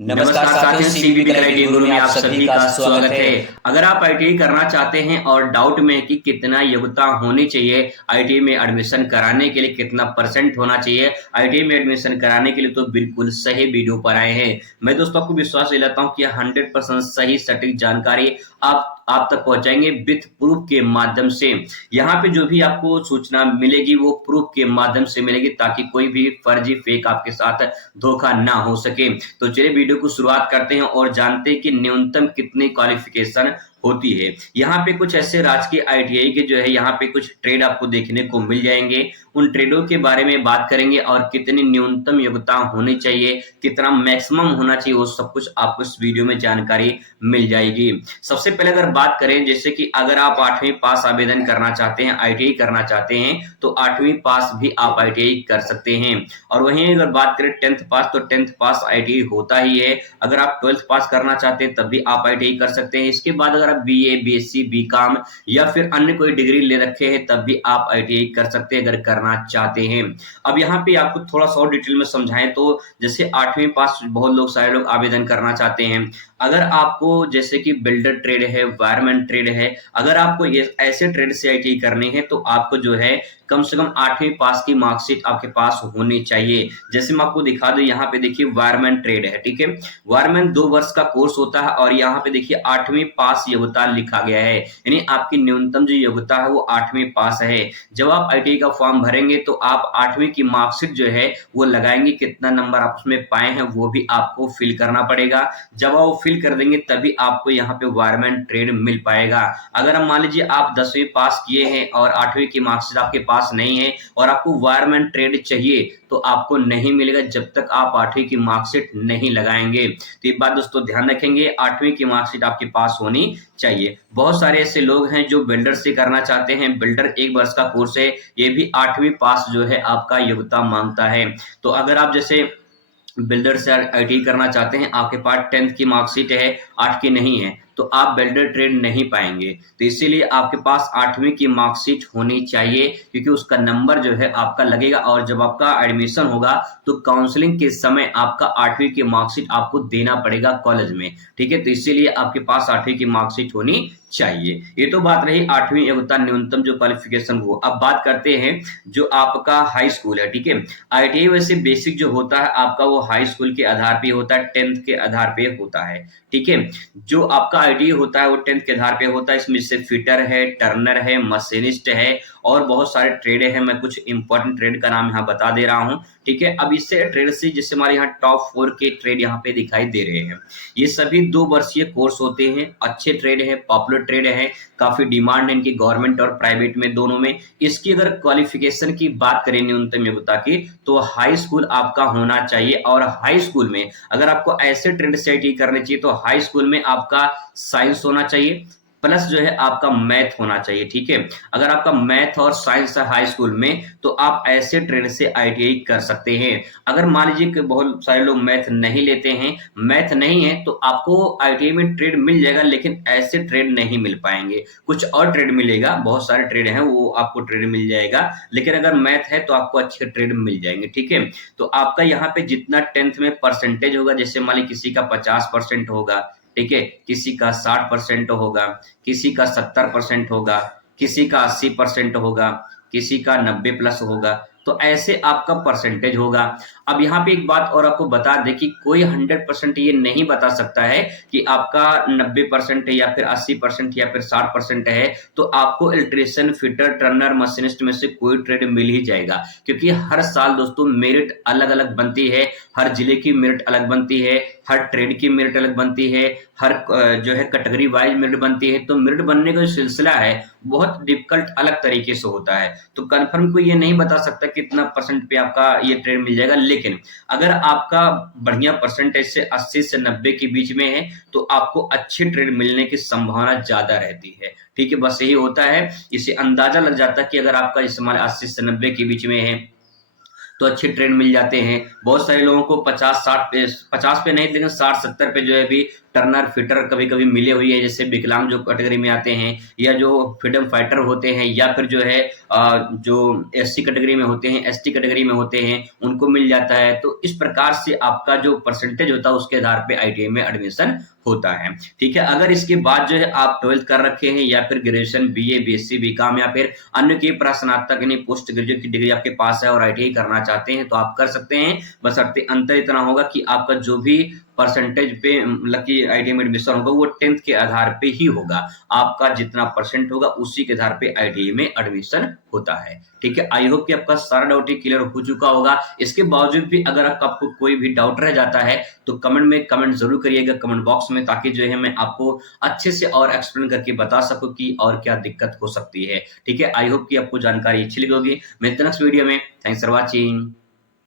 नमस्कार साथियों, सीबीबी के आईटी गुरु में आप सभी का स्वागत है। अगर आप आईटीआई करना चाहते हैं और डाउट में है कि कितना योग्यता होनी चाहिए आईटीआई में एडमिशन कराने के लिए, कितना परसेंट होना चाहिए आईटीआई में एडमिशन कराने के लिए, तो बिल्कुल सही वीडियो पर आए हैं। मैं दोस्तों आपको विश्वास दिलाता हूं कि 100% सही सटीक जानकारी आप तक पहुंचाएंगे विथ प्रूफ के माध्यम से। यहाँ पे जो भी आपको सूचना मिलेगी वो प्रूफ के माध्यम से मिलेगी, ताकि कोई भी फर्जी फेक आपके साथ धोखा ना हो सके। तो चलिए वीडियो को शुरुआत करते हैं और जानते हैं कि न्यूनतम कितनी क्वालिफिकेशन होती है। यहाँ पे कुछ ऐसे राजकीय आईटीआई के जो है यहाँ पे कुछ ट्रेड आपको देखने को मिल जाएंगे। उन ट्रेडों के बारे में बात करेंगे और कितनी न्यूनतम योग्यता होनी चाहिए, कितना मैक्सिमम होना चाहिए, वो सब कुछ आपको इस वीडियो में जानकारी मिल जाएगी। सबसे पहले अगर बात करें, जैसे कि अगर आप 8वीं पास आवेदन करना चाहते हैं, आईटीआई करना चाहते हैं, तो 8वीं पास भी आप आईटीआई कर सकते हैं। और वहीं अगर बात करें 10th पास, तो 10th पास आईटीआई होता ही है। अगर आप 12th पास करना चाहते हैं तब भी आप आईटीआई कर सकते हैं। इसके बाद अगर आप बीए, बीएससी, बीकॉम या फिर अन्य कोई डिग्री ले रखे हैं तब भी आप आईटीआई कर सकते हैं, अगर करना चाहते हैं। अब यहाँ पे आपको थोड़ा सा और डिटेल में समझाएं तो जैसे 8वीं पास बहुत लोग, सारे लोग आवेदन करना चाहते हैं। अगर आपको जैसे कि बिल्डर ट्रेड है, वायरमैन ट्रेड है, अगर आपको ये ऐसे ट्रेड से आईटीआई करनी है तो आपको जो है कम से कम 8वीं पास की मार्कशीट आपके पास होनी चाहिए। जैसे मैं आपको दिखा दूं, यहाँ पे देखिए वायरमैन ट्रेड है, ठीक है। वायरमैन 2 वर्ष का कोर्स होता है और यहाँ पे देखिए 8वीं पास योग्यता लिखा गया है, यानी आपकी न्यूनतम जो योग्यता है वो 8वीं पास है। जब आप आईटीआई का फॉर्म भरेंगे तो आप 8वीं की मार्कशीट जो है वो लगाएंगे, कितना नंबर आप उसमें पाए हैं वो भी आपको फिल करना पड़ेगा। जब आप फिल कर देंगे तभी आपको यहाँ पे वायरमैन ट्रेड मिल पाएगा। अगर हम मान लीजिए आप 10वीं पास किए हैं और 8वीं की मार्कशीट आपके पास नहीं है और आपको वायरमैन ट्रेड चाहिए, तो आपको नहीं मिलेगा जब तक आप 8वीं की मार्कशीट नहीं लगाएंगे। तो ये बात दोस्तों ध्यान रखेंगे, 8वीं की मार्कशीट आपके पास होनी चाहिए। बहुत सारे ऐसे लोग हैं जो बिल्डर से करना चाहते हैं, बिल्डर 1 वर्ष का कोर्स है, ये भी 8वीं पास जो है आपका योग्यता मांगता है। तो अगर आप जैसे बिल्डर से आईटीआई करना चाहते हैं, आपके पास 10th की मार्कशीट है, 8 की नहीं है, तो आप बिल्डर ट्रेड नहीं पाएंगे। तो इसीलिए आपके पास 8वीं की मार्कशीट होनी चाहिए, क्योंकि उसका नंबर जो है आपका लगेगा। और जब आपका एडमिशन होगा तो काउंसलिंग के समय आपका 8वीं की मार्कशीट आपको देना पड़ेगा कॉलेज में, ठीक है। तो इसीलिए आपके पास 8वीं की मार्कशीट होनी चाहिए। ये तो बात रही 8वीं योग्यता न्यूनतम जो क्वालिफिकेशन हो। अब बात करते हैं जो आपका हाई स्कूल है, ठीक है। आईटीआई वैसे बेसिक जो होता है आपका वो हाई स्कूल के आधार पे होता है, 10th के आधार पे होता है, ठीक है। जो आपका आईटीआई होता है वो 10th के आधार पे होता है। इसमें से फिटर है, टर्नर है, मशीनिस्ट है और बहुत सारे ट्रेड है। मैं कुछ इंपॉर्टेंट ट्रेड का नाम यहाँ बता दे रहा हूँ, ठीक है। अब इससे ट्रेड से जिससे हमारे यहाँ टॉप 4 के ट्रेड यहाँ पे दिखाई दे रहे हैं। ये सभी 2 वर्षीय कोर्स होते हैं, अच्छे ट्रेड है, पॉपुलर ट्रेड है, काफी डिमांड है इनकी गवर्नमेंट और प्राइवेट में, दोनों में। इसकी अगर क्वालिफिकेशन की बात करें न्यूनतम योग्यता की, तो हाई स्कूल आपका होना चाहिए। और हाई स्कूल में अगर आपको ऐसे ट्रेड से आईटीआई करनी चाहिए तो हाई स्कूल में आपका साइंस होना चाहिए, प्लस जो है आपका मैथ होना चाहिए, ठीक है। अगर आपका मैथ और साइंस है हाई स्कूल में तो आप ऐसे ट्रेड से आईटीआई कर सकते हैं। अगर मान लीजिए कि बहुत सारे लोग मैथ नहीं लेते हैं, मैथ नहीं है, तो आपको आईटीआई में ट्रेड मिल जाएगा, लेकिन ऐसे ट्रेड नहीं मिल पाएंगे। कुछ और ट्रेड मिलेगा, बहुत सारे ट्रेड हैं वो आपको ट्रेड मिल जाएगा, लेकिन अगर मैथ है तो आपको अच्छे ट्रेड मिल जाएंगे, ठीक है। तो आपका यहाँ पे जितना 10th में परसेंटेज होगा, जैसे मान लीजिए किसी का 50% होगा, ठीक है, किसी का 60% होगा, किसी का 70% होगा, किसी का 80% होगा, किसी का 90 प्लस होगा, तो ऐसे आपका परसेंटेज होगा। अब यहाँ पे एक बात और आपको बता दें कि कोई 100% ये नहीं बता सकता है कि आपका 90% है या फिर 80% या फिर 60% है तो आपको इलेक्ट्रिशियन, फिटर, टर्नर, मशीनिस्ट में से कोई ट्रेड मिल ही जाएगा। क्योंकि हर साल दोस्तों मेरिट अलग अलग बनती है, हर जिले की मेरिट अलग बनती है, हर ट्रेड की मेरिट अलग बनती है, हर जो है कैटेगरी वाइज मेरिट बनती है। तो मेरिट बनने का जो सिलसिला है बहुत डिफिकल्ट अलग तरीके से होता है। तो कंफर्म कोई ये नहीं बता सकता कितना परसेंट पे आपका ये ट्रेड मिल जाएगा, लेकिन अगर आपका बढ़िया परसेंटेज से 80 से 90 के बीच में है तो आपको अच्छी ट्रेड मिलने की संभावना ज्यादा रहती है, ठीक है। बस यही होता है, इससे अंदाजा लग जाता है कि अगर आपका जैसे मान 80 से 90 के बीच में है तो अच्छे ट्रेंड मिल जाते हैं। बहुत सारे लोगों को 50-60 पे, 50 पे नहीं लेकिन 60-70 पे जो है अभी टर्नर फिटर कभी कभी मिले हुई है, जैसे विकलांग जो कैटेगरी में आते हैं या जो फ्रीडम फाइटर होते हैं या फिर जो है जो एससी कैटेगरी में होते हैं, एसटी कैटेगरी में होते हैं, उनको मिल जाता है। तो इस प्रकार से आपका जो परसेंटेज होता है उसके आधार पे आईटीआई में एडमिशन होता है। ठीक है, अगर इसके बाद जो है आप 12th कर रखे हैं या फिर ग्रेजुएशन, बीए, बीएससी, बीकॉम या फिर अन्य की स्नातक यानी पोस्ट ग्रेजुएट की डिग्री आपके पास है और आईटीआई करना चाहते हैं तो आप कर सकते हैं। बशर्ते अंतर इतना होगा कि आपका जो भी परसेंटेज पे लकी आईटीआई में एडमिशन होगा वो 10th के आधार पे ही होगा। आपका जितना परसेंट होगा उसी के आधार पे आईटीआई में एडमिशन होता है। ठीक है, आई होप कि आपका सारा डाउट क्लियर हो चुका होगा। इसके बावजूद भी अगर आपको कोई भी डाउट रह जाता है तो कमेंट में कमेंट जरूर करिएगा कमेंट बॉक्स में, ताकि जो है मैं आपको अच्छे से और एक्सप्लेन करके बता सकूं कि और क्या दिक्कत हो सकती है। ठीक है, आई होप कि आपको जानकारी अच्छी लगी होगी। मिलते हैं नेक्स्ट वीडियो में। Thanks for watching.